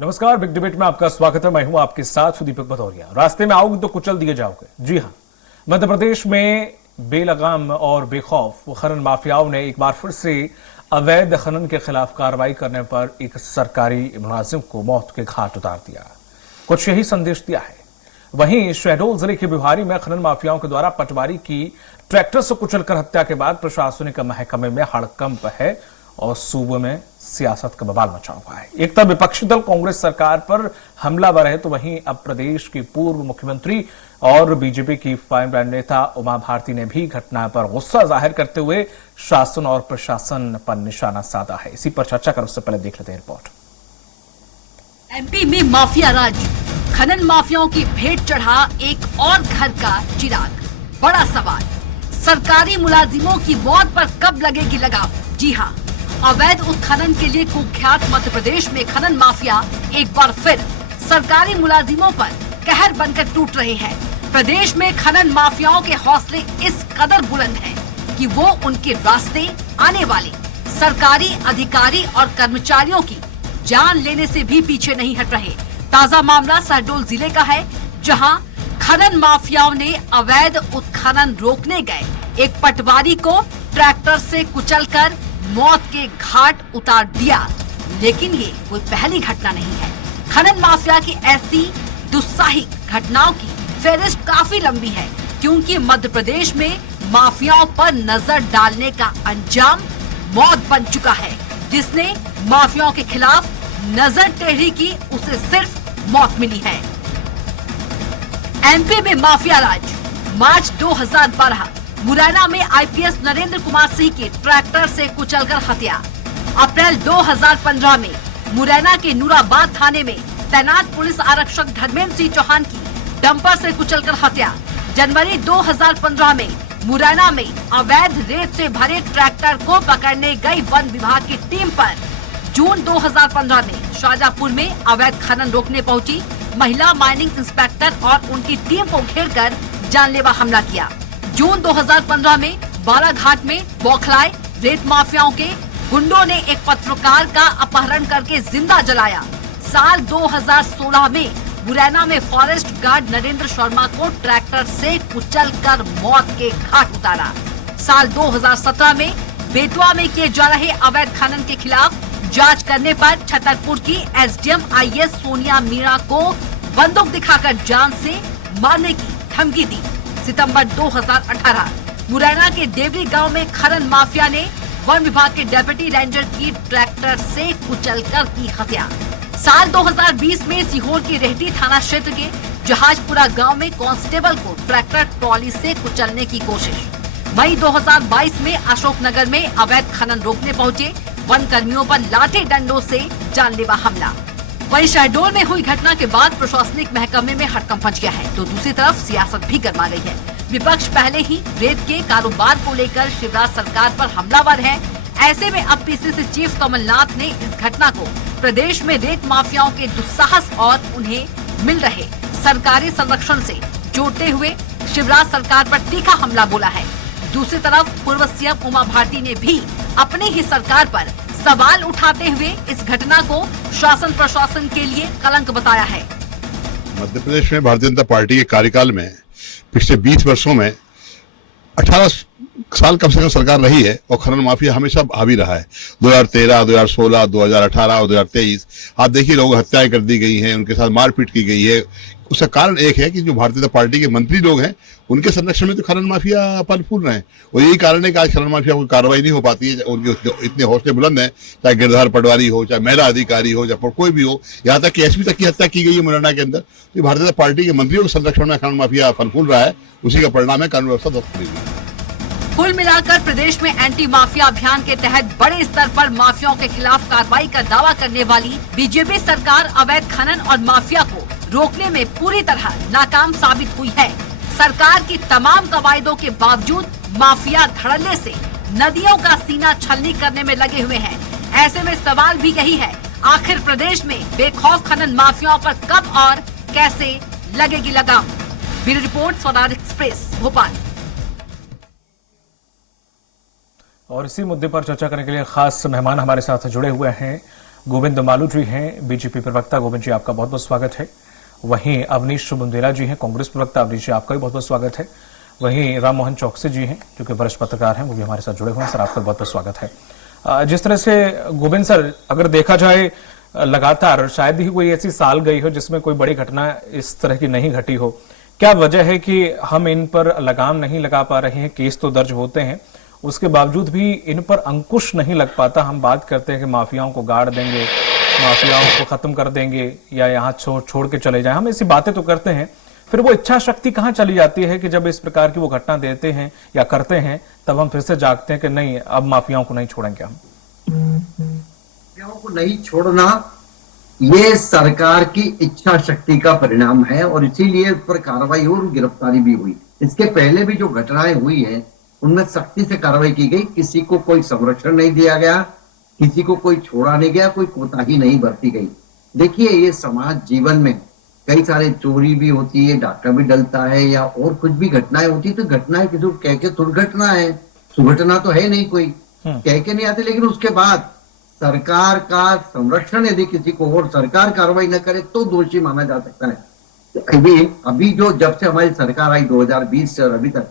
नमस्कार, big debate में आपका स्वागत है। मैं हूं आपके साथ दीपक भदौरिया। रास्ते में आओगे तो कुचल दिए जाओगे। जी हां, मध्य प्रदेश में बेलगाम और बेखौफ खनन माफियाओं ने एक बार फिर से अवैध खनन के खिलाफ कार्रवाई करने पर एक सरकारी मुलाजिम को मौत के घाट उतार दिया। कुछ यही संदेश दिया है। वहीं शहडोल जिले के बिहारी में खनन माफियाओं के द्वारा पटवारी की ट्रैक्टर से कुचलकर हत्या के बाद प्रशासनिक महकमे में हड़कंप है और सूबे में सियासत का बवाल मचा हुआ है। एक तरफ विपक्षी दल कांग्रेस सरकार पर हमलावर है, तो वहीं अब प्रदेश की पूर्व मुख्यमंत्री और बीजेपी की फायर ब्रांड नेता उमा भारती ने भी घटना पर गुस्सा जाहिर करते हुए शासन और प्रशासन पर निशाना साधा है। इसी पर चर्चा कर उससे पहले देख लेते हैं रिपोर्ट। एमपी में माफिया राज, खनन माफियाओं की भेंट चढ़ा एक और घर का चिराग। बड़ा सवाल, सरकारी मुलाजिमों की मौत पर कब लगेगी लगाम? जी हाँ, अवैध उत्खनन के लिए कुख्यात मध्य प्रदेश में खनन माफिया एक बार फिर सरकारी मुलाजिमों पर कहर बनकर टूट रहे हैं। प्रदेश में खनन माफियाओं के हौसले इस कदर बुलंद हैं कि वो उनके रास्ते आने वाले सरकारी अधिकारी और कर्मचारियों की जान लेने से भी पीछे नहीं हट रहे। ताजा मामला शहडोल जिले का है, जहां खनन माफियाओं ने अवैध उत्खनन रोकने गए एक पटवारी को ट्रैक्टर से कुचलकर मौत के घाट उतार दिया। लेकिन ये कोई पहली घटना नहीं है। खनन माफिया की ऐसी दुस्साहिक घटनाओं की फेहरिस्त काफी लंबी है, क्योंकि मध्य प्रदेश में माफियाओं पर नजर डालने का अंजाम मौत बन चुका है। जिसने माफियाओं के खिलाफ नजर टेढ़ी की, उसे सिर्फ मौत मिली है। एमपी में माफिया राज। मार्च 2012 मुरैना में आईपीएस नरेंद्र कुमार सिंह की ट्रैक्टर से कुचलकर हत्या। अप्रैल 2015 में मुरैना के नूराबाद थाने में तैनात पुलिस आरक्षक धर्मेंद्र सिंह चौहान की डंपर से कुचलकर हत्या। जनवरी 2015 में मुरैना में अवैध रेत से भरे ट्रैक्टर को पकड़ने गई वन विभाग की टीम पर जून 2015 में शाहजहांपुर में अवैध खनन रोकने पहुंची महिला माइनिंग इंस्पेक्टर और उनकी टीम को घेरकर जानलेवा हमला किया। जून 2015 में बालाघाट में बौखलाए रेत माफियाओं के गुंडों ने एक पत्रकार का अपहरण करके जिंदा जलाया। साल 2016 में मुरैना में फॉरेस्ट गार्ड नरेंद्र शर्मा को ट्रैक्टर से कुचलकर मौत के घाट उतारा। साल 2017 में बेतवा में किए जा रहे अवैध खनन के खिलाफ जांच करने पर छतरपुर की एसडीएम आईएएस सोनिया मीणा को बंदूक दिखाकर जान से मारने की धमकी दी। सितंबर 2018 मुरैना के देवरी गांव में खनन माफिया ने वन विभाग के डेप्यूटी रेंजर की ट्रैक्टर से कुचलकर की हत्या। साल 2020 में सीहोर की रेहटी थाना क्षेत्र के जहाजपुरा गांव में कांस्टेबल को ट्रैक्टर ट्रॉली से कुचलने की कोशिश। मई 2022 में अशोकनगर में अवैध खनन रोकने पहुंचे वन कर्मियों पर लाठी डंडों से जानलेवा हमला। वहीं शहडोल में हुई घटना के बाद प्रशासनिक महकमे में हड़कंप मच गया है, तो दूसरी तरफ सियासत भी गरमा गई है। विपक्ष पहले ही रेत के कारोबार को लेकर शिवराज सरकार पर हमलावर है। ऐसे में अब पीसीसी चीफ कमलनाथ ने इस घटना को प्रदेश में रेत माफियाओं के दुस्साहस और उन्हें मिल रहे सरकारी संरक्षण से जोड़ते हुए शिवराज सरकार पर तीखा हमला बोला है। दूसरी तरफ पूर्व सीएम उमा भारती ने भी अपनी ही सरकार पर सवाल उठाते हुए इस घटना को शासन प्रशासन के लिए कलंक बताया है। मध्य प्रदेश में भारतीय जनता पार्टी के कार्यकाल में पिछले 20 वर्षों में 18 साल कम से कम सरकार रही है और खनन माफिया हमेशा हावी रहा है। 2013, 2016, 2018 और 2023 आप देखिए लोग हत्याएं कर दी गई हैं, उनके साथ मारपीट की गई है। उसका कारण एक है कि जो भारतीय जनता पार्टी के मंत्री लोग हैं उनके संरक्षण में तो खनन माफिया फल फूल रहे हैं और यही कारण है कि आज खनन माफिया कोई कार्रवाई नहीं हो पाती है। उनके इतने हौसले बुलंद हैं, चाहे गिरधार पटवारी हो, चाहे महिला अधिकारी हो, चाहे कोई भी हो, यहाँ तक कि एसपी तक की हत्या की गई है मुरैना के अंदर। तो भारतीय जनता पार्टी के मंत्रियों के संरक्षण में खनन माफिया फल फूल रहा है, उसी का परिणाम है कानून व्यवस्था ध्वस्त हुई है। कुल मिलाकर प्रदेश में एंटी माफिया अभियान के तहत बड़े स्तर पर माफियाओं के खिलाफ कार्रवाई का दावा करने वाली बीजेपी सरकार अवैध खनन और माफिया को रोकने में पूरी तरह नाकाम साबित हुई है। सरकार की तमाम कवायदों के बावजूद माफिया धड़ल्ले से नदियों का सीना छलनी करने में लगे हुए हैं। ऐसे में सवाल भी यही है, आखिर प्रदेश में बेखौफ खनन माफियाओं पर कब और कैसे लगेगी लगाम? Bureau report, Swaraj express, Bhopal. और इसी मुद्दे पर चर्चा करने के लिए खास मेहमान हमारे साथ जुड़े हुए हैं गोविंद मालू जी हैं, बीजेपी प्रवक्ता। गोविंद जी, आपका बहुत बहुत स्वागत है। वहीं अवनीश बुंदेला जी हैं, कांग्रेस प्रवक्ता। अवनीश जी, आपका भी बहुत बहुत स्वागत है। वहीं राम मोहन चौकसी जी हैं, जो कि वरिष्ठ पत्रकार हैं, वो भी हमारे साथ जुड़े हुए हैं। सर, आपका बहुत बहुत स्वागत है। जिस तरह से गोविंद सर, अगर देखा जाए लगातार शायद ही कोई ऐसी साल गई हो जिसमें कोई बड़ी घटना इस तरह की नहीं घटी हो। क्या वजह है कि हम इन पर लगाम नहीं लगा पा रहे हैं? केस तो दर्ज होते हैं, उसके बावजूद भी इन पर अंकुश नहीं लग पाता। हम बात करते हैं कि माफियाओं को गाड़ देंगे, माफियाओं को खत्म कर देंगे या यहाँ छोड़ के चले जाएं, हम ऐसी बातें तो करते हैं, फिर वो इच्छा शक्ति कहाँ चली जाती है कि जब इस प्रकार की वो घटना देते हैं या करते हैं तब हम फिर से जागते हैं कि नहीं, अब माफियाओं को नहीं छोड़ेंगे हम। माफियाओं को नहीं छोड़ना ये सरकार की इच्छा शक्ति का परिणाम है और इसीलिए उस पर कार्रवाई और गिरफ्तारी भी हुई। इसके पहले भी जो घटनाएं हुई है उनमें सख्ती से कार्रवाई की गई, किसी को कोई संरक्षण नहीं दिया गया, किसी को कोई छोड़ा नहीं गया, कोई कोताही नहीं बरती गई। देखिए, ये समाज जीवन में कई सारे चोरी भी होती है, डाका भी डलता है या और कुछ भी घटनाएं होती है, तो घटनाएं किसी को कह के दुर्घटना है, सुघटना तो है नहीं, कोई कह के नहीं आती। लेकिन उसके बाद सरकार का संरक्षण यदि किसी को और सरकार कार्रवाई न करे तो दोषी माना जा सकता है। अभी जो जब से हमारी सरकार आई 2020 से और अभी तक,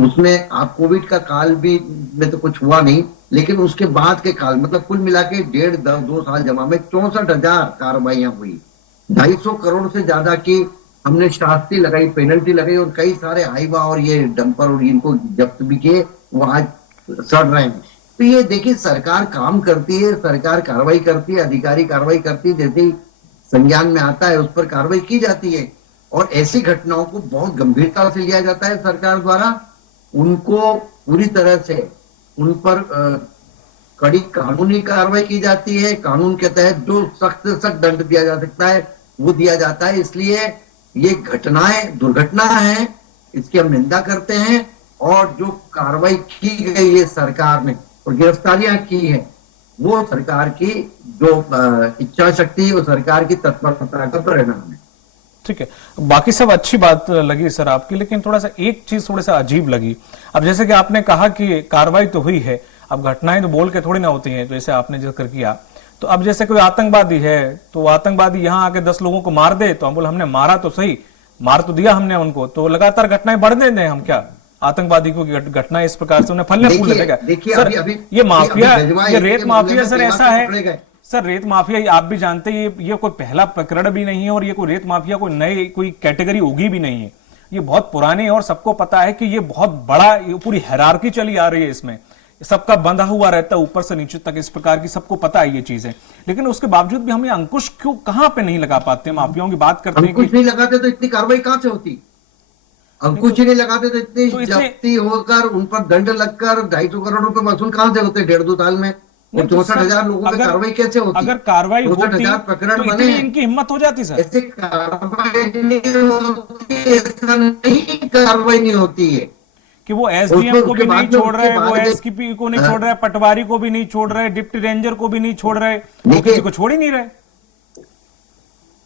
उसमें आप कोविड का काल भी में तो कुछ हुआ नहीं, लेकिन उसके बाद के काल मतलब कुल मिला के 1.5-2 साल जमा में 64,000 कार्रवाइयां हुई, 250 करोड़ से ज्यादा की हमने शास्ति लगाई, पेनल्टी लगाई और कई सारे हाईवा और ये डंपर और इनको जब्त भी किए, वो आज सड़ रहे हैं। तो ये देखिए, सरकार काम करती है, सरकार कार्रवाई करती है, अधिकारी कार्रवाई करती है, जैसे ही संज्ञान में आता है उस पर कार्रवाई की जाती है और ऐसी घटनाओं को बहुत गंभीरता से लिया जाता है सरकार द्वारा। उनको पूरी तरह से उन पर कड़ी कानूनी कार्रवाई की जाती है, कानून के तहत जो सख्त से सख्त दंड दिया जा सकता है वो दिया जाता है। इसलिए ये घटनाएं दुर्घटना है, इसकी हम निंदा करते हैं और जो कार्रवाई की गई है सरकार ने और गिरफ्तारियां की है वो सरकार की जो इच्छा शक्ति और सरकार की तत्परता का परिणाम है। ठीक है, बाकी सब अच्छी बात लगी सर आपकी, लेकिन थोड़ा सा एक चीज थोड़ा सा अजीब लगी। अब जैसे कि आपने कहा कि कार्रवाई तो हुई है, अब घटनाएं तो बोल के थोड़ी ना होती हैं, जैसे आपने जिक्र किया। तो अब जैसे कोई आतंकवादी है तो आतंकवादी यहाँ आके 10 लोगों को मार दे, तो हम बोले हमने मारा तो सही, मार तो दिया हमने उनको, तो लगातार घटनाएं बढ़ने दें हम क्या? आतंकवादी को घटना इस प्रकार से उन्हें फलने फूलने देगा? सर, ये माफिया, ये रेत माफिया सर ऐसा है सर, रेत माफिया आप भी जानते हैं, ये कोई पहला प्रकरण भी नहीं है और ये कोई रेत माफिया कोई नई कोई कैटेगरी होगी भी नहीं है। ये बहुत पुराने हैं और सबको पता है कि ये बहुत बड़ा, ये पूरी हायरार्की चली आ रही है, इसमें सबका बंधा हुआ रहता है ऊपर से नीचे तक, इस प्रकार की सबको पता है ये चीजें। लेकिन उसके बावजूद भी हम ये अंकुश क्यों कहां पे नहीं लगा पाते? माफियाओं की बात करते हैं, अंकुश नहीं लगाते तो इतनी कार्रवाई कहां से होती? अंकुश ही नहीं लगाते तो इतनी जब्ती होकर उन पर दंड लगकर 250 करोड़ रुपए वसूल कहां से होते 1.5-2 साल में? और 64,000 लोगों की कार्रवाई कैसे होती? अगर कार्रवाई होती 64,000 प्रकरण तो बने, इनकी हिम्मत हो जाती सर? ऐसे कार्रवाई नहीं होती, ऐसा नहीं कार्रवाई नहीं होती है कि वो एसडीएम को भी नहीं छोड़ रहे, वो एसपी को नहीं छोड़ रहे, पटवारी को भी नहीं छोड़ रहे, डिप्टी रेंजर को भी नहीं छोड़ रहे, वो किसी को छोड़ ही नहीं रहे।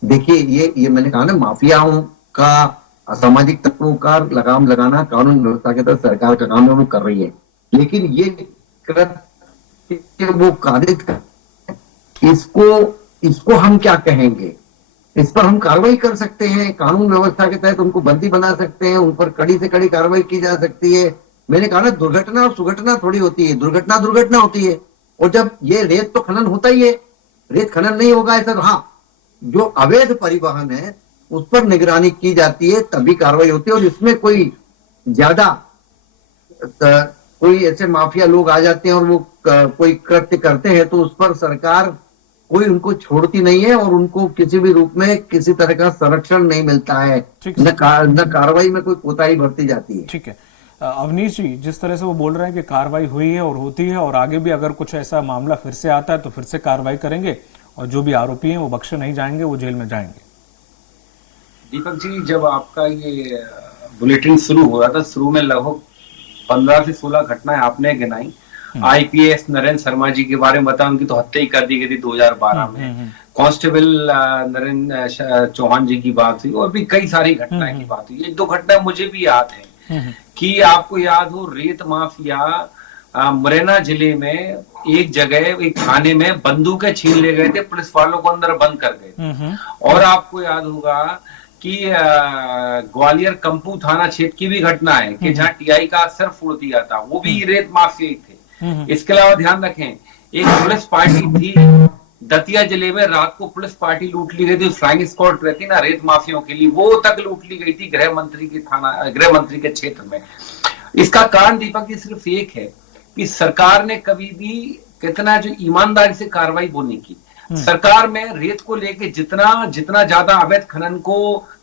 देखिए, ये मैंने कहा ना, माफियाओं का, असामाजिक तत्वों का लगाम लगाना कानून व्यवस्था के तहत सरकार का काम है, वो कर रही है। लेकिन ये वो कादित इसको हम क्या कहेंगे? इस पर हम कार्रवाई कर सकते हैं, कानून व्यवस्था के तहत उनको बंदी बना सकते हैं, उन पर कड़ी से कड़ी कार्रवाई की जा सकती है। मैंने कहा ना, दुर्घटना और सुघटना थोड़ी होती है, दुर्घटना होती है। और जब ये रेत तो खनन होता ही है, रेत खनन नहीं होगा ऐसा तो हाँ, जो अवैध परिवहन है उस पर निगरानी की जाती है, तभी कार्रवाई होती है। और इसमें कोई ज्यादा कोई ऐसे माफिया लोग आ जाते हैं और वो कोई कृत्य करते हैं तो उस पर सरकार कोई उनको छोड़ती नहीं है और उनको किसी भी रूप में किसी तरह का संरक्षण नहीं मिलता है, न कार्रवाई में कोई कोताही बरती जाती है। ठीक है, अवनीश जी, जिस तरह से वो बोल रहे हैं कि कार्रवाई हुई है और होती है और आगे भी अगर कुछ ऐसा मामला फिर से आता है तो फिर से कार्रवाई करेंगे और जो भी आरोपी हैं वो बख्शे नहीं जाएंगे, वो जेल में जाएंगे। दीपक जी, जब आपका ये बुलेटिन शुरू हुआ था, शुरू में लगभग 15 से 16 घटनाएं आपने गिनाई। आईपीएस नरेंद्र शर्मा जी के बारे में बताया, उनकी तो हत्या ही कर दी गई थी 2012 में। कांस्टेबल नरेंद्र चौहान जी की बात हुई और भी कई सारी घटनाएं की बात हुई। 1-2 घटनाएं मुझे भी याद है कि आपको याद हो, रेत माफिया मुरैना जिले में एक जगह एक थाने में बंदूकें छीन ले गए थे, पुलिस वालों को अंदर बंद कर गए थे। और आपको याद होगा कि ग्वालियर कंपू थाना क्षेत्र की भी घटना है कि जहां टीआई का सर फोड़ दिया था, वो भी रेत माफिया थे। इसके अलावा ध्यान रखें, एक पुलिस पार्टी थी दतिया जिले में, रात को पुलिस पार्टी लूट ली गई थी, फ्लाइंग स्क्वाड रहती ना रेत माफियों के लिए, वो तक लूट ली गई थी गृह मंत्री के क्षेत्र में। इसका कारण दीपक जी सिर्फ एक है कि सरकार ने कभी भी कितना जो ईमानदारी से कार्रवाई वो नहीं की। सरकार में रेत को लेके जितना ज्यादा अवैध खनन को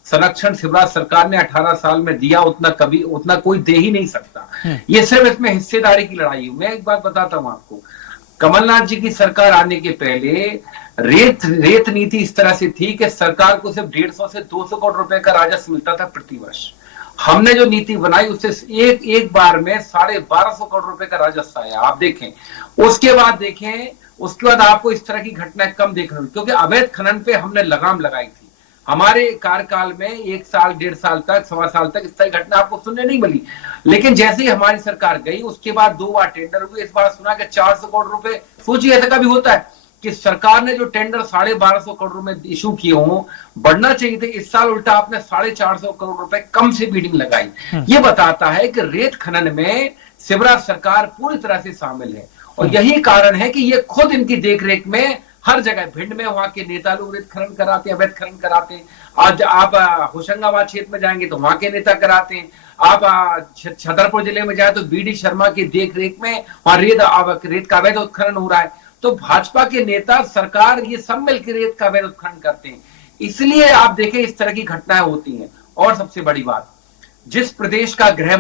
संरक्षण शिवराज सरकार ने 18 साल में दिया, उतना कोई दे ही नहीं सकता। ये सिर्फ इसमें हिस्सेदारी की लड़ाई है। मैं एक बात बताता हूं आपको, कमलनाथ जी की सरकार आने के पहले रेत नीति इस तरह से थी कि सरकार को सिर्फ 150 से 200 करोड़ रुपए का राजस्व मिलता था प्रतिवर्ष। हमने जो नीति बनाई उससे एक बार में 1250 करोड़ रुपए का राजस्व आया। आप देखें, उसके बाद आपको इस तरह की घटनाएं कम देखने, क्योंकि अवैध खनन पे हमने लगाम लगाई थी। हमारे कार्यकाल में 1 साल 1.5 साल तक, 1.25 साल तक इस तरह की घटना आपको सुनने नहीं मिली। लेकिन जैसे ही हमारी सरकार गई, उसके बाद 2 बार टेंडर हुए। इस बार सुना कि 400 करोड़ रुपए, सोचिए ऐसा कभी होता है कि सरकार ने जो टेंडर 1250 करोड़ रुपए इशू किए हों, बढ़ना चाहिए थे। इस साल उल्टा आपने 450 करोड़ रुपए कम से बिडिंग लगाई। ये बताता है कि रेत खनन में शिवराज सरकार पूरी तरह से शामिल है, और यही कारण है कि ये खुद इनकी देखरेख में हर जगह, भिंड में वहां के नेता लोग रेत खनन कराते हैं, अवैध खनन कराते हैं। आज आप होशंगाबाद क्षेत्र में जाएंगे तो वहां के नेता कराते हैं। आप छतरपुर जिले में जाए तो बीडी शर्मा की देखरेख में वहां रेत का अवैध उत्खनन हो रहा है। तो भाजपा के नेता, सरकार, ये सब मिलकर रेत का अवैध उत्खनन करते हैं। इसलिए आप देखें इस तरह की घटनाएं होती हैं। और सबसे बड़ी बात, जिस प्रदेश का गृह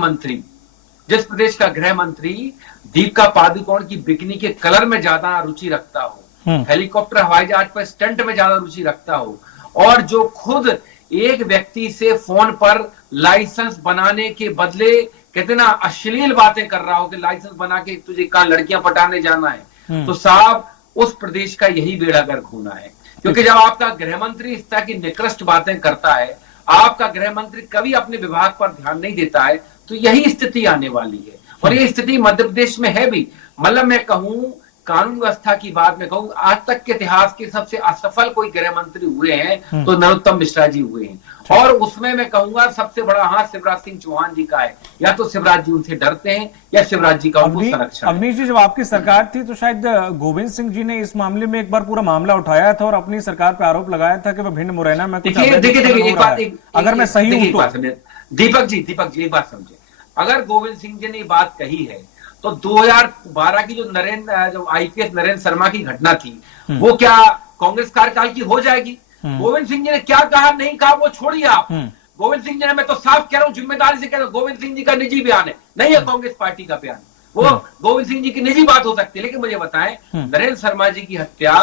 मंत्री दीपिका पादुकोण की बिकनी के कलर में ज्यादा रुचि रखता हो, हेलीकॉप्टर हवाई जहाज पर स्टंट में ज्यादा रुचि रखता हो, और जो खुद एक व्यक्ति से फोन पर लाइसेंस बनाने के बदले कितना अश्लील बातें कर रहा हो कि लाइसेंस बना के तुझे कहां लड़कियां पटाने जाना है, तो साहब उस प्रदेश का यही बेड़ा गर्क होना है। क्योंकि जब आपका गृह मंत्री इस तरह की निकृष्ट बातें करता है, आपका गृह मंत्री कभी अपने विभाग पर ध्यान नहीं देता है, तो यही स्थिति आने वाली है। और ये स्थिति मध्य प्रदेश में है भी। मतलब मैं कहूं, कानून व्यवस्था की बात में कहूं, आज तक के इतिहास के सबसे असफल कोई गृह मंत्री हुए हैं तो नरोत्तम मिश्रा जी हुए हैं। और उसमें मैं कहूंगा सबसे बड़ा हाथ शिवराज सिंह चौहान जी का है। या तो शिवराज जी उनसे डरते हैं या शिवराज जी का उनको संरक्षण। अवनीश जी, जब आपकी सरकार थी तो शायद गोविंद सिंह जी ने इस मामले में एक बार पूरा मामला उठाया था और अपनी सरकार पर आरोप लगाया था कि वह भिंड मुरैना में कुछ देखिए, अगर मैं सही हूं तो। दीपक जी एक बात समझे, अगर गोविंद सिंह जी ने बात कही है तो 2012 की जो आईपीएस नरेंद्र शर्मा की घटना थी, वो क्या कांग्रेस कार्यकाल की हो जाएगी? गोविंद सिंह जी ने क्या कहा नहीं कहा वो छोड़िए आप। गोविंद सिंह जी ने, मैं तो साफ कह रहा हूं, जिम्मेदारी से कह रहा हूं, गोविंद सिंह जी का निजी बयान है, नहीं है कांग्रेस पार्टी का बयान। वो गोविंद सिंह जी की निजी बात हो सकती है। लेकिन मुझे बताएं, नरेंद्र शर्मा जी की हत्या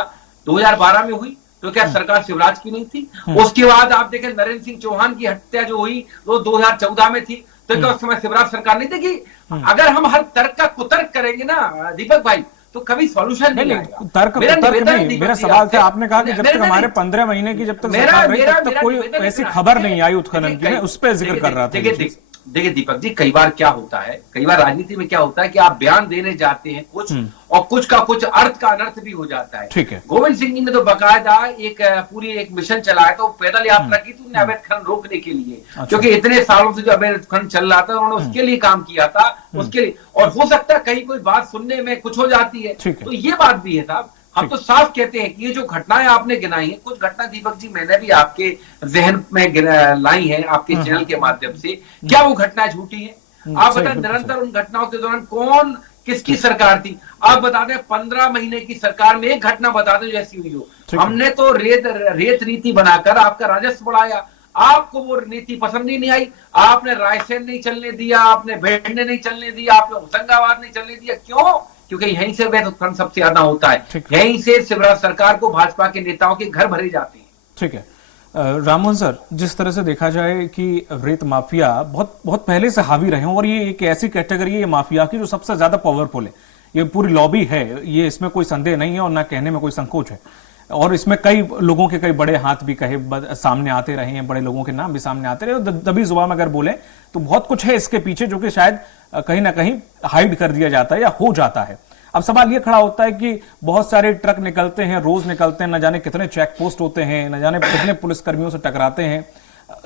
2012 में हुई तो क्या सरकार शिवराज की नहीं थी? उसके बाद आप देखें नरेंद्र सिंह चौहान की हत्या जो हुई वो 2014 में थी, तो क्या उस समय शिवराज सरकार नहीं देखी? अगर हम हर तर्क का कुतर्क करेंगे ना दीपक भाई, तो कभी सॉल्यूशन नहीं आएगा। तर्क नहीं, मेरा सवाल था, आपने कहा कि जब तक हमारे 15 महीने की जब तक सरकार रही तब तक कोई ऐसी खबर नहीं आई उत्खनन की, उस पर जिक्र कर रहा था। देखिए दीपक जी, कई बार क्या होता है, कई बार राजनीति में क्या होता है कि आप बयान देने जाते हैं कुछ, और कुछ का कुछ अर्थ का अनर्थ भी हो जाता है। ठीक है। गोविंद सिंह जी ने तो बाकायदा एक मिशन चलाया था, पैदल यात्रा की थी अवैध खनन रोकने के लिए। क्योंकि इतने सालों से जो अवैध खनन चल रहा था, उन्होंने उसके लिए काम किया था, उसके लिए। और हो सकता है कहीं कोई बात सुनने में कुछ हो जाती है, तो ये बात भी है साहब। हम तो साफ कहते हैं कि ये जो घटनाएं आपने गिनाई है, कुछ घटना दीपक जी मैंने भी आपके जहन में लाई है आपके चैनल के माध्यम से, क्या वो घटनाएं झूठी है? आप बताएं, निरंतर उन घटनाओं के दौरान कौन किसकी सरकार थी? आप बता दें, 15 महीने की सरकार में एक घटना बता दें जैसी हुई हो। हमने तो रेत नीति बनाकर आपका राजस्व बढ़ाया, आपको वो नीति पसंद ही नहीं आई। आपने रायसेन नहीं चलने दिया, आपने भिंड नहीं चलने दिया, आपने होशंगाबाद नहीं चलने दिया। क्यों? क्योंकि यहीं से अवैध उत्खनन सबसे ज्यादा होता है, यहीं से शिवराज सरकार को भाजपा के नेताओं के घर भरे जाते हैं। ठीक है राममोहन सर, जिस तरह से देखा जाए कि रेत माफिया बहुत पहले से हावी रहे हैं, और ये एक ऐसी कैटेगरी है ये माफिया की जो सबसे ज्यादा पावरफुल है, ये पूरी लॉबी है, ये इसमें कोई संदेह नहीं है और ना कहने में कोई संकोच है। और इसमें कई लोगों के कई बड़े हाथ भी सामने आते रहे हैं, बड़े लोगों के नाम भी सामने आते रहे, और दबी जुबान अगर बोले तो बहुत कुछ है इसके पीछे जो कि शायद कहीं ना कहीं हाइड कर दिया जाता है या हो जाता है। अब सवाल ये खड़ा होता है कि बहुत सारे ट्रक निकलते हैं, रोज निकलते हैं, न जाने कितने चेक पोस्ट होते हैं, न जाने कितने पुलिसकर्मियों से टकराते हैं,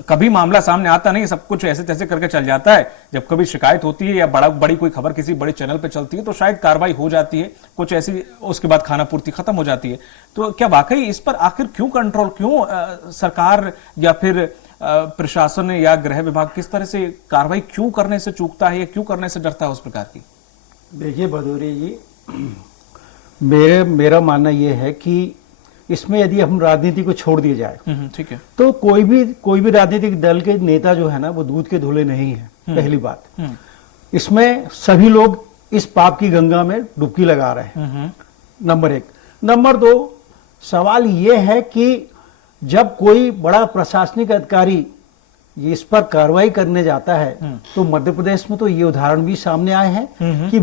कभी मामला सामने आता नहीं, सब कुछ ऐसे तैसे करके चल जाता है। जब कभी शिकायत होती है या बड़ी कोई खबर किसी बड़े चैनल पे चलती है तो शायद कार्रवाई हो जाती है, कुछ ऐसी, उसके बाद खाना पूर्ति खत्म हो जाती है। तो क्या वाकई इस पर आखिर क्यों कंट्रोल, क्यों सरकार या फिर प्रशासन या गृह विभाग किस तरह से कार्रवाई क्यों करने से चूकता है या क्यों करने से डरता है उस प्रकार की? देखिए भदौरिया जी, मेरा मानना यह है कि इसमें यदि हम राजनीति को छोड़ दिया जाए, ठीक है, तो कोई भी राजनीतिक दल के नेता जो है ना वो दूध के धुले नहीं है। पहली बात, इसमें सभी लोग इस पाप की गंगा में डुबकी लगा रहे हैं, नंबर एक। नंबर दो, सवाल यह है कि जब कोई बड़ा प्रशासनिक अधिकारी इस पर कार्रवाई करने जाता है तो मध्य प्रदेश में तो ये उदाहरण भी सामने आए हैं कि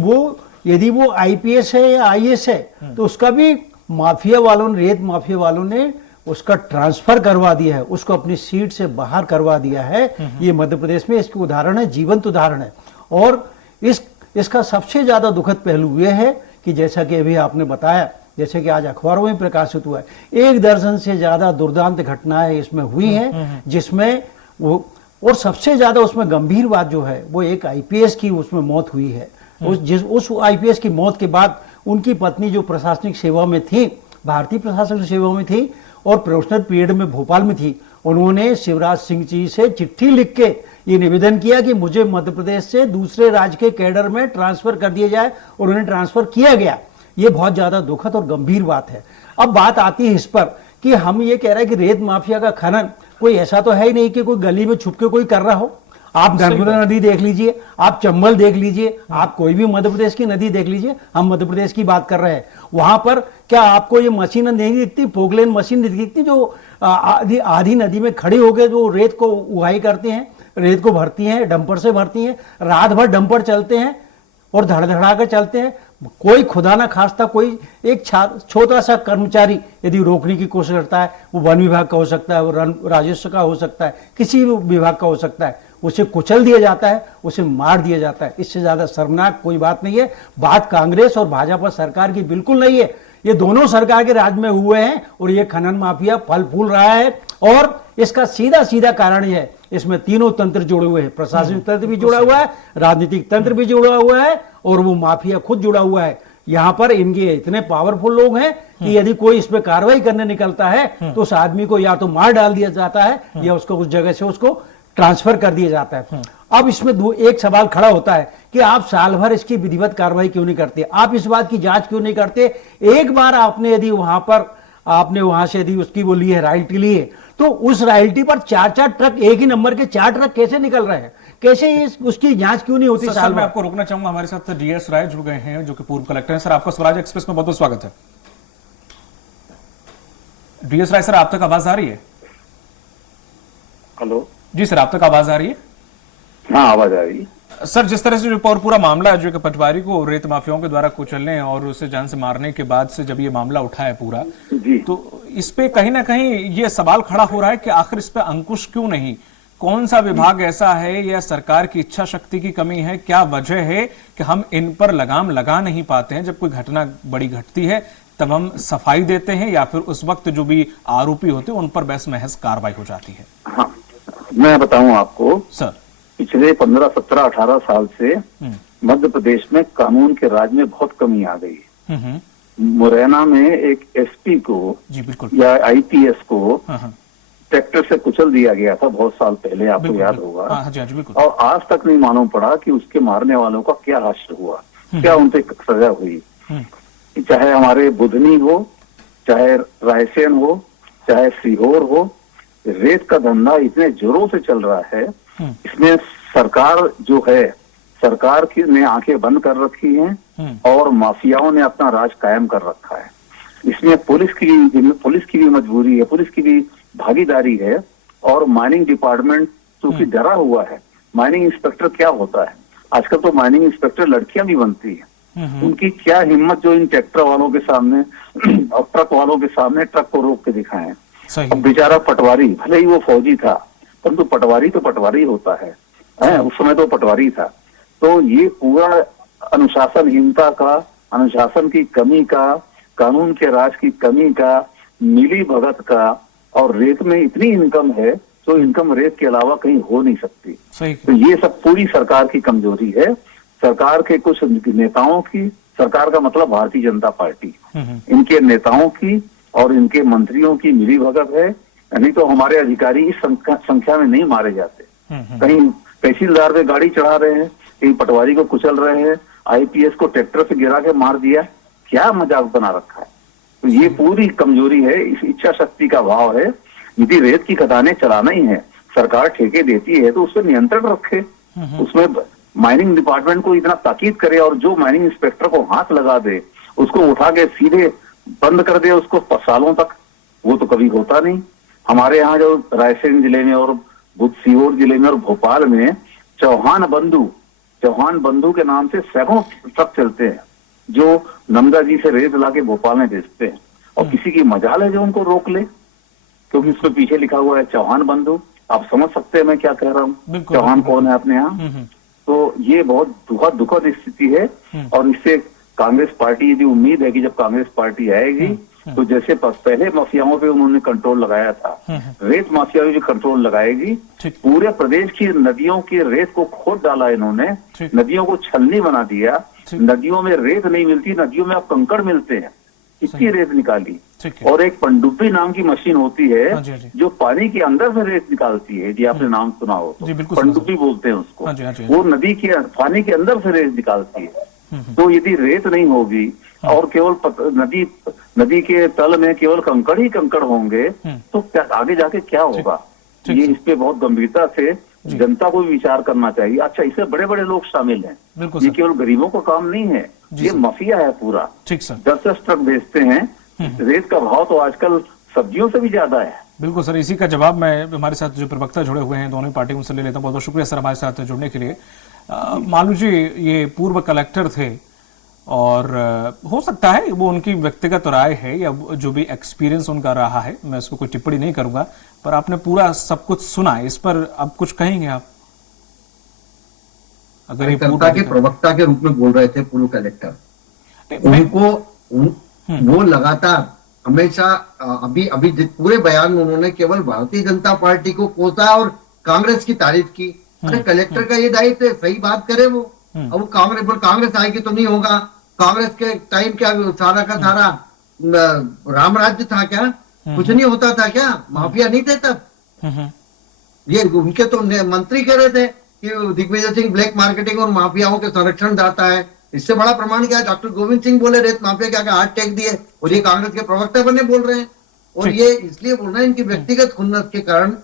यदि वो आईपीएस है या आईएएस है तो उसका भी माफिया वालों ने, रेत माफिया वालों ने उसका ट्रांसफर करवा दिया है, उसको अपनी सीट से बाहर करवा दिया है। ये मध्य प्रदेश में इसके उदाहरण है, जीवंत उदाहरण है। और इसका सबसे ज्यादा दुखद पहलू यह है कि जैसा कि अभी आपने बताया, जैसे कि आज अखबारों में प्रकाशित हुआ है, 1 दर्जन से ज्यादा दुर्दांत घटनाएं इसमें हुई हैं, जिसमें वो, और सबसे ज्यादा उसमें गंभीर बात जो है वो एक आईपीएस की उसमें मौत हुई है। उस आईपीएस की मौत के बाद उनकी पत्नी जो प्रशासनिक सेवा में थी, भारतीय प्रशासनिक सेवा में थी और प्रोफेशनल पीरियड में भोपाल में थी, उन्होंने शिवराज सिंह जी से चिट्ठी लिख के ये निवेदन किया कि मुझे मध्य प्रदेश से दूसरे राज्य के कैडर में ट्रांसफर कर दिया जाए, और उन्हें ट्रांसफर किया गया। ये बहुत ज्यादा दुखद और गंभीर बात है। अब बात आती है इस पर कि हम ये कह रहे हैं कि रेत माफिया का खनन कोई ऐसा तो है ही नहीं कि कोई गली में छुप के कोई कर रहा हो। आप नर्मदा नदी देख लीजिए, आप चंबल देख लीजिए, आप कोई भी मध्य प्रदेश की नदी देख लीजिए, हम मध्य प्रदेश की बात कर रहे हैं, वहां पर क्या आपको ये मशीन नहीं दिखती, पोगलेन मशीन नहीं दिखती जो आधी नदी में खड़ी होकर जो रेत को उगाई करती हैं, रेत को भरती हैं, डंपर से भरती हैं, रात भर डंपर चलते हैं और धड़धड़ा कर चलते हैं। कोई खुदा ना खास्ता कोई एक छोटा सा कर्मचारी यदि रोकने की कोशिश करता है, वो वन विभाग का हो सकता है, वो राजस्व का हो सकता है, किसी भी विभाग का हो सकता है, उसे कुचल दिया जाता है, उसे मार दिया जाता है। इससे ज्यादा शर्मनाक कोई बात नहीं है। बात कांग्रेस और भाजपा सरकार की बिल्कुल नहीं है, ये दोनों सरकार के राज में हुए हैं और ये खनन माफिया फल फूल रहा है। और इसका सीधा सीधा कारण यह है, इसमें तीनों तंत्र जुड़े हुए हैं, प्रशासनिक तंत्र भी जुड़ा हुआ है, राजनीतिक तंत्र भी जुड़ा हुआ है और वो माफिया खुद जुड़ा हुआ है। यहाँ पर इनके इतने पावरफुल लोग हैं कि यदि कोई इस पे कार्रवाई करने निकलता है तो उस आदमी को या तो मार डाल दिया जाता है या उसको उस जगह से उसको ट्रांसफर कर दिया जाता है। अब इसमें एक सवाल खड़ा होता है कि आप साल भर इसकी विधिवत कार्रवाई क्यों नहीं करते, आप इस बात की जांच क्यों नहीं करते। एक बार आपने यदि वहां से यदि उसकी वो ली है, रॉयल्टी ली है, तो उस रॉयल्टी पर 4-4 ट्रक, एक ही नंबर के 4 ट्रक कैसे निकल रहे हैं, कैसे उसकी जांच क्यों नहीं होती? सर मैं आपको रोकना चाहूंगा, हमारे साथ डीएस राय जुड़ गए हैं जो कि पूर्व कलेक्टर हैं। सर आपका स्वराज एक्सप्रेस में बहुत बहुत स्वागत है। डीएस राय सर, आप तक आवाज आ रही है? हेलो जी सर, आप तक आवाज आ रही है? हाँ, आवाज आ रही है सर। जिस तरह से जो पूरा मामला है, जो कि पटवारी को रेत माफियाओं के द्वारा कुचलने और उसे जान से मारने के बाद से जब ये मामला उठा है पूरा, तो इस पे कहीं ना कहीं ये सवाल खड़ा हो रहा है कि आखिर इस पे अंकुश क्यों नहीं? कौन सा विभाग ऐसा है या सरकार की इच्छा शक्ति की कमी है? क्या वजह है कि हम इन पर लगाम लगा नहीं पाते हैं? जब कोई घटना बड़ी घटती है तब हम सफाई देते हैं या फिर उस वक्त जो भी आरोपी होते हैं उन पर बहस महज कार्रवाई हो जाती है? हाँ, मैं बताऊं आपको सर, पिछले 15, 17, 18 साल से मध्य प्रदेश में कानून के राज में बहुत कमी आ गई है। मुरैना में एक एसपी को जी बिल्कुल या आईपीएस को ट्रैक्टर से कुचल दिया गया था बहुत साल पहले, आपको याद होगा। और आज तक नहीं मालूम पड़ा कि उसके मारने वालों का क्या हश्र हुआ, क्या उनसे सजा हुई। चाहे हमारे बुधनी हो, चाहे रायसेन हो, चाहे सीहोर हो, रेत का धंधा इतने जोरों से चल रहा है, इसमें सरकार जो है, सरकार की ने आंखें बंद कर रखी हैं और माफियाओं ने अपना राज कायम कर रखा है। इसमें पुलिस की भी मजबूरी है, पुलिस की भी भागीदारी है। और माइनिंग डिपार्टमेंट क्योंकि डरा हुआ है। माइनिंग इंस्पेक्टर क्या होता है, आजकल तो माइनिंग इंस्पेक्टर लड़कियां भी बनती हैं, उनकी क्या हिम्मत जो इन ट्रैक्टर वालों के सामने और ट्रक वालों के सामने ट्रक को रोक के दिखाएं। अब बेचारा पटवारी, भले ही वो फौजी था, परंतु पटवारी तो पटवारी होता है, उस समय तो पटवारी था। तो ये पूरा अनुशासनहीनता का, अनुशासन की कमी का, कानून के राज की कमी का, मिली भगत का, और रेत में इतनी इनकम है तो इनकम रेत के अलावा कहीं हो नहीं सकती। तो ये सब पूरी सरकार की कमजोरी है, सरकार के कुछ नेताओं की, सरकार का मतलब भारतीय जनता पार्टी, इनके नेताओं की और इनके मंत्रियों की मिली भगत है। नहीं तो हमारे अधिकारी इस संख्या में नहीं मारे जाते। कहीं तहसीलदार पे गाड़ी चढ़ा रहे हैं, कहीं पटवारी को कुचल रहे हैं, आईपीएस को ट्रैक्टर से गिरा के मार दिया, क्या मजाक बना रखा है। तो ये पूरी कमजोरी है, इस इच्छा शक्ति का अभाव है। यदि रेत की खदानें चलाना ही है, सरकार ठेके देती है तो उस पर नियंत्रण रखे, उसमें माइनिंग डिपार्टमेंट को इतना ताकीद करे, और जो माइनिंग इंस्पेक्टर को हाथ लगा दे उसको उठा के सीधे बंद कर दे उसको सालों तक। वो तो कभी होता नहीं। हमारे यहाँ जो रायसेन जिले में और सीहोर जिले में और भोपाल में चौहान बंधु के नाम से सैकड़ों ट्रक चलते हैं जो नंदा जी से रेत ला के भोपाल में बेचते हैं, और किसी की मजाल है जो उनको रोक ले, क्योंकि उसके पीछे लिखा हुआ है चौहान बंधु। आप समझ सकते हैं मैं क्या कह रहा हूँ, चौहान कौन है अपने यहाँ। तो ये बहुत दुखद स्थिति है, और इससे कांग्रेस पार्टी, यदि उम्मीद है कि जब कांग्रेस पार्टी आएगी तो जैसे पहले माफियाओं पे उन्होंने कंट्रोल लगाया था, रेत माफिया पे भी कंट्रोल लगाएगी। पूरे प्रदेश की नदियों की रेत को खोद डाला इन्होंने, नदियों को छलनी बना दिया, नदियों में रेत नहीं मिलती, नदियों में अब कंकड़ मिलते हैं, इतनी रेत निकाली। और एक पनडुब्बी नाम की मशीन होती है जो पानी के अंदर से रेत निकालती है, यदि आपने नाम सुना हो तो, पनडुब्बी बोलते हैं उसको। वो नदी के पानी के अंदर से रेत निकालती है। तो यदि रेत नहीं होगी और केवल नदी के तल में केवल कंकड़ ही कंकड़ होंगे तो क्या आगे जाके क्या होगा। ये इस पे बहुत गंभीरता से जनता को भी विचार करना चाहिए। अच्छा, इससे बड़े बड़े लोग शामिल हैं, ये केवल गरीबों का काम नहीं है, ये माफिया है पूरा। 10-10 ट्रक बेचते हैं। रेत का भाव तो आजकल सब्जियों से भी ज्यादा है। बिल्कुल सर, इसी का जवाब मैं हमारे साथ जो प्रवक्ता जुड़े हुए हैं दोनों पार्टियों से ले लेता हूँ। बहुत बहुत शुक्रिया सर हमारे साथ जुड़ने के लिए। मालू जी ये पूर्व कलेक्टर थे, और हो सकता है वो उनकी व्यक्तिगत राय है या जो भी एक्सपीरियंस उनका रहा है, मैं इसको कोई टिप्पणी नहीं करूंगा, पर आपने पूरा सब कुछ सुना, इस पर अब कुछ कहेंगे आप? अगर ये प्रवक्ता के रूप में बोल रहे थे पूर्व कलेक्टर, वो लगातार हमेशा अभी पूरे बयान में उन्होंने केवल भारतीय जनता पार्टी को कोसा और कांग्रेस की तारीफ की। अरे कलेक्टर का ये दायित्व है, सही बात करे वो। अब वो कांग्रेस आएगी तो नहीं होगा। कांग्रेस के टाइम क्या सारा का सारा राम राज्य था क्या? कुछ नहीं होता था क्या? माफिया नहीं थे तब? ये उनके तो मंत्री कह रहे थे कि दिग्विजय सिंह ब्लैक मार्केटिंग और माफियाओं के संरक्षण चाहता है। इससे बड़ा प्रमाण क्या है? डॉक्टर गोविंद सिंह बोले रेत माफिया क्या हाथ टेक दिए, और ये कांग्रेस के प्रवक्ता बने बोल रहे हैं। और ये इसलिए बोल रहे हैं इनकी व्यक्तिगत खुन्नस के कारण।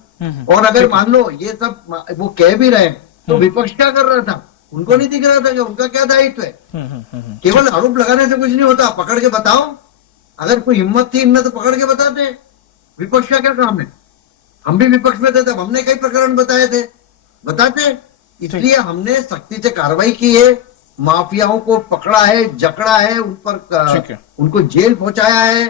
और अगर मान लो ये सब वो कह भी रहे तो विपक्ष क्या कर रहा था? उनको नहीं दिख रहा था कि उनका क्या दायित्व है। केवल आरोप लगाने से कुछ नहीं होता, पकड़ के बताओ। अगर कोई हिम्मत थी इनमें तो पकड़ के बताते। विपक्ष का क्या काम है? हम भी विपक्ष में थे तब हमने कई प्रकरण बताते। इसलिए हमने सख्ती से कार्रवाई की है, माफियाओं को पकड़ा है, जकड़ा है, उन पर उनको जेल पहुंचाया है,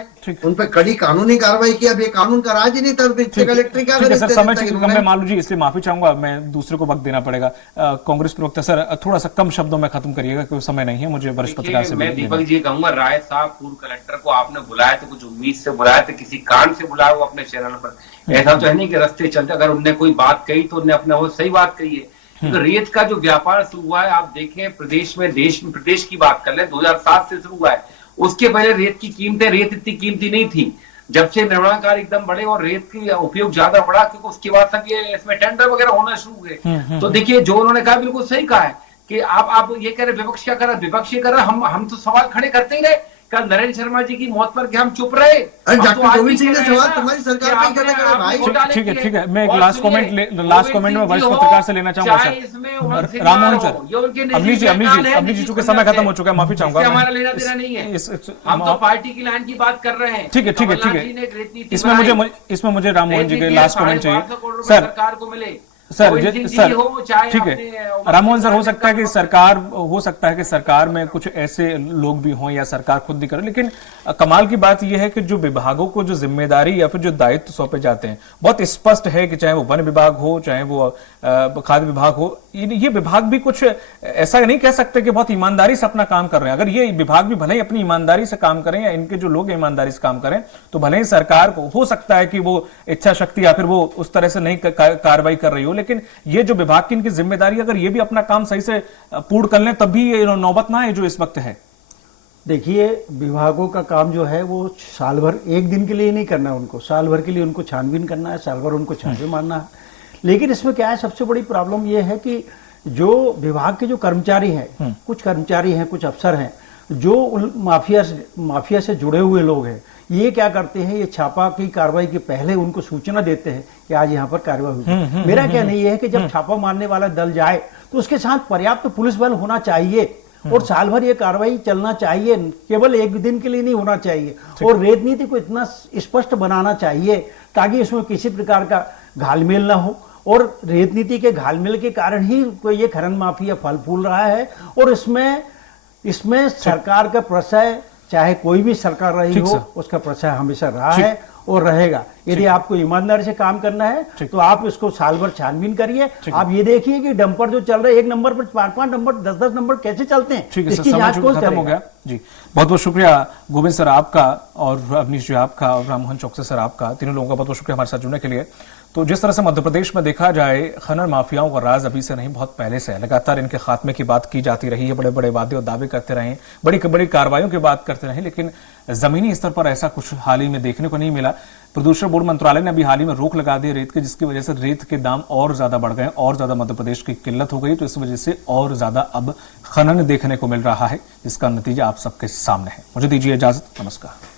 उन पर कड़ी कानूनी कार्रवाई की। अब ये कानून का राज ही नहीं था। कलेक्टर क्या करे? समय कम है मालू जी, इसलिए माफी चाहूंगा, मैं दूसरे को वक्त देना पड़ेगा। कांग्रेस प्रवक्ता सर थोड़ा सा कम शब्दों में खत्म करिएगा क्योंकि समय नहीं है, मुझे वरिष्ठ पत्रकार से। मैं दीपक जी कहूंगा, राय साहब पूर्व कलेक्टर को आपने बुलाया तो कुछ उम्मीद से बुलाया था, किसी कारण से बुलाया वो अपने चैनल पर। ऐसा तो है नहीं कि रास्ते चलते, अगर उनने कोई बात कही तो उन्हें अपने वो सही बात कही है। तो रेत का जो व्यापार शुरू हुआ है, आप देखें प्रदेश में, प्रदेश की बात कर ले, 2007 से शुरू हुआ है। उसके पहले रेत इतनी कीमती नहीं थी। जब से निर्माण कार्य एकदम बढ़े और रेत की उपयोग ज्यादा बढ़ा, क्योंकि उसके बाद सब ये इसमें टेंडर वगैरह होना शुरू हुए। तो देखिए जो उन्होंने कहा बिल्कुल सही कहा है कि आप ये कह रहे विपक्ष क्या कर रहा है, विपक्ष ये कर रहा है, हम तो सवाल खड़े करते ही रहे। कल नरेंद्र शर्मा जी की मौत पर क्या हम चुप रहे? डॉक्टर गोविंद सिंह ने सवाल तुम्हारी सरकार पे कर भाई। ठीक है, मैं एक लास्ट कमेंट में वरिष्ठ पत्रकार से लेना चाहूंगा सर। राममोहन सर, अमली जी चूंकि समय खत्म हो चुका है, माफी चाहूंगा। हमारा लेना देना नहीं है, हम तो पार्टी की लाइन की बात कर रहे हैं। ठीक है, इसमें मुझे राममोहन जी के लास्ट कमेंट चाहिए सर। सरकार को मिले सर कोइंसिडेंटली हो, चाहे ठीक है राममोहन सर, हो सकता है कि सरकार में कुछ ऐसे लोग भी हों या सरकार खुद भी करे, लेकिन कमाल की बात यह है कि जो विभागों को जो जिम्मेदारी या फिर जो दायित्व सौंपे जाते हैं बहुत स्पष्ट है कि चाहे वो वन विभाग हो, चाहे वो खाद्य विभाग हो, ये विभाग भी कुछ ऐसा नहीं कह सकते कि बहुत ईमानदारी से अपना काम कर रहे हैं। अगर ये विभाग भी भले ही अपनी ईमानदारी से काम करें या इनके जो लोग ईमानदारी से काम करें, तो भले ही सरकार को हो सकता है कि वो इच्छा शक्ति या फिर वो उस तरह से नहीं कार्रवाई कर रही हो, लेकिन ये जो विभाग की इनकी जिम्मेदारी, अगर ये भी अपना काम सही से पूर्ण कर लें तब भी ये नौबत ना है जो इस वक्त है। देखिए, विभागों का काम जो है वो साल भर, एक दिन के लिए नहीं करना है उनको, साल भर के लिए उनको छानबीन करना है, साल भर उनको छापे मारना है। लेकिन इसमें क्या है, सबसे बड़ी प्रॉब्लम ये है कि जो विभाग के जो कर्मचारी हैं, कुछ कर्मचारी हैं, कुछ अफसर हैं, जो माफिया से जुड़े हुए लोग हैं, ये क्या करते हैं, ये छापा की कार्रवाई के पहले उनको सूचना देते हैं कि आज यहाँ पर कार्रवाई हुई। मेरा कहना ये है कि जब छापा मारने वाला दल जाए तो उसके साथ पर्याप्त पुलिस बल होना चाहिए और साल भर ये कार्रवाई चलना चाहिए, केवल एक दिन के लिए नहीं होना चाहिए। और रेत नीति को इतना स्पष्ट बनाना चाहिए ताकि इसमें किसी प्रकार का घालमेल ना हो, और रेत नीति के घालमेल के कारण ही कोई ये खनन माफिया फल फूल रहा है। और इसमें सरकार का प्रशय, चाहे कोई भी सरकार रही हो, उसका प्रशय हमेशा रहा है और रहेगा। यदि आपको ईमानदारी से काम करना है तो आप इसको साल भर छानबीन करिए। आप ये देखिए कि डंपर जो चल रहे हैं, एक नंबर पर 5-5 नंबर, 10-10 नंबर कैसे चलते हैं, इसकी जांच कौन खत्म हो गया। जी, बहुत बहुत शुक्रिया गोविंद सर आपका, और अवनीश जी आपका, और राममोहन चौकसी सर आपका, तीनों लोगों का बहुत बहुत शुक्रिया हमारे साथ जुड़ने के लिए। तो जिस तरह से मध्य प्रदेश में देखा जाए, खनन माफियाओं का राज अभी से नहीं, बहुत पहले से है। लगातार इनके खात्मे की बात की जाती रही है, बड़े बड़े वादे और दावे करते रहे, बड़ी बड़ी कार्रवाइयों की बात करते रहे, लेकिन जमीनी स्तर पर ऐसा कुछ हाल ही में देखने को नहीं मिला। प्रदूषण बोर्ड मंत्रालय ने अभी हाल ही में रोक लगा दी रेत की, जिसकी वजह से रेत के दाम और ज्यादा बढ़ गए, और ज्यादा मध्य प्रदेश की किल्लत हो गई। तो इस वजह से और ज्यादा अब खनन देखने को मिल रहा है, जिसका नतीजा आप सबके सामने है। मुझे दीजिए इजाजत, नमस्कार।